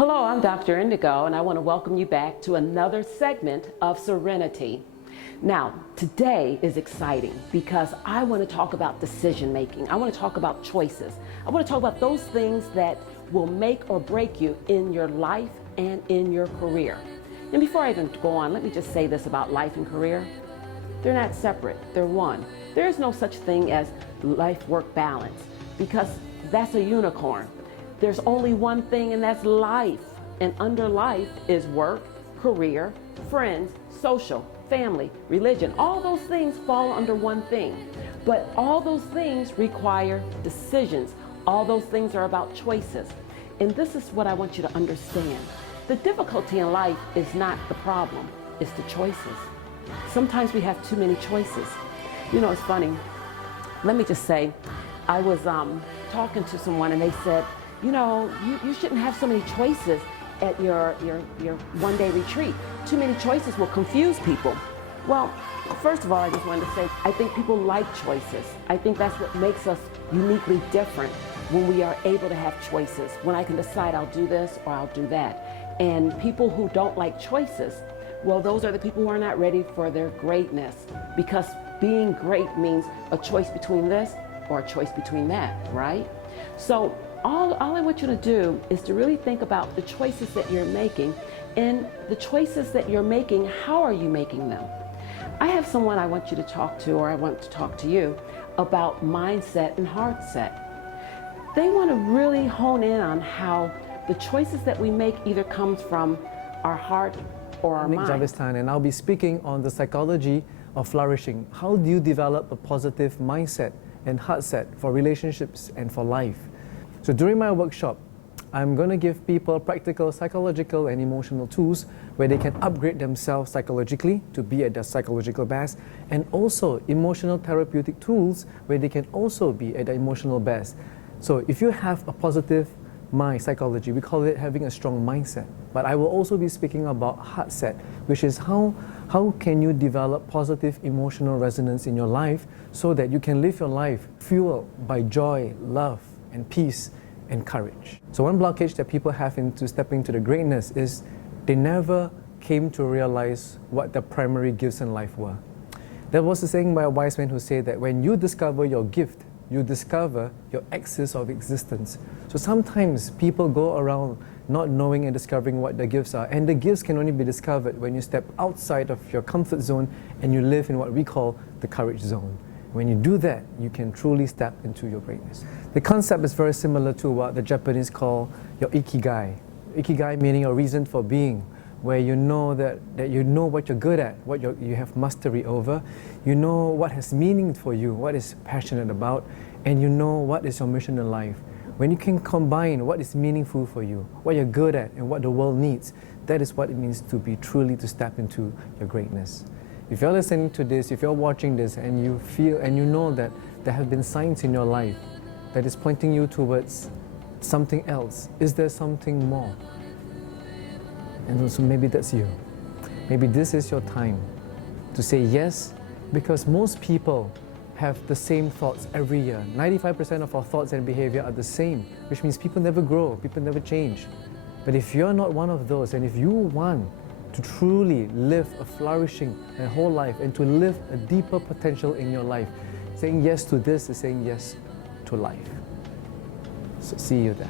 Hello, I'm Dr. Indigo, and I want to welcome you back to another segment of Serenity. Now, today is exciting because I want to talk about decision making. I want to talk about choices. I want to talk about those things that will make or break you in your life and in your career. And before I even go on, let me just say this about life and career. They're not separate, they're one. There is no such thing as life-work balance because that's a unicorn. There's only one thing, and that's life. And under life is work, career, friends, social, family, religion. All those things fall under one thing. But all those things require decisions. All those things are about choices. And this is what I want you to understand. The difficulty in life is not the problem, it's the choices. Sometimes we have too many choices. You know, it's funny. Let me just say, I was talking to someone and they said, you know, you shouldn't have so many choices at your one-day retreat. Too many choices will confuse people. Well, first of all, I just wanted to say, I think people like choices. I think that's what makes us uniquely different when we are able to have choices. When I can decide I'll do this or I'll do that. And people who don't like choices, well, those are the people who are not ready for their greatness, because being great means a choice between this or a choice between that, right? So all I want you to do is to really think about the choices that you're making, and the choices that you're making, how are you making them? I have someone I want you to talk to, or I want to talk to you about mindset and heart set. They want to really hone in on how the choices that we make either comes from our heart or our mind. I'm Tan, and I'll be speaking on the psychology of flourishing. How do you develop a positive mindset and heart set for relationships and for life? So during my workshop, I'm going to give people practical psychological and emotional tools where they can upgrade themselves psychologically to be at their psychological best, and also emotional therapeutic tools where they can also be at their emotional best. So if you have a positive mind psychology, we call it having a strong mindset. But I will also be speaking about heart set, which is how can you develop positive emotional resonance in your life so that you can live your life fueled by joy, love, and peace and courage. So one blockage that people have into stepping into the greatness is they never came to realize what their primary gifts in life were. There was a saying by a wise man who said that when you discover your gift, you discover your axis of existence. So sometimes people go around not knowing and discovering what their gifts are, and the gifts can only be discovered when you step outside of your comfort zone and you live in what we call the courage zone. When you do that, you can truly step into your greatness. The concept is very similar to what the Japanese call your ikigai. Ikigai meaning a reason for being, where you know that you know what you're good at, what you have mastery over, you know what has meaning for you, what is passionate about, and you know what is your mission in life. When you can combine what is meaningful for you, what you're good at, and what the world needs, that is what it means to be truly to step into your greatness. If you're listening to this, if you're watching this, and you feel and you know that there have been signs in your life that is pointing you towards something else, is there something more? And also maybe that's you. Maybe this is your time to say yes, because most people have the same thoughts every year. 95% of our thoughts and behavior are the same, which means people never grow, people never change. But if you're not one of those, and if you want to truly live a flourishing and whole life, and to live a deeper potential in your life, saying yes to this is saying yes to life. So see you there.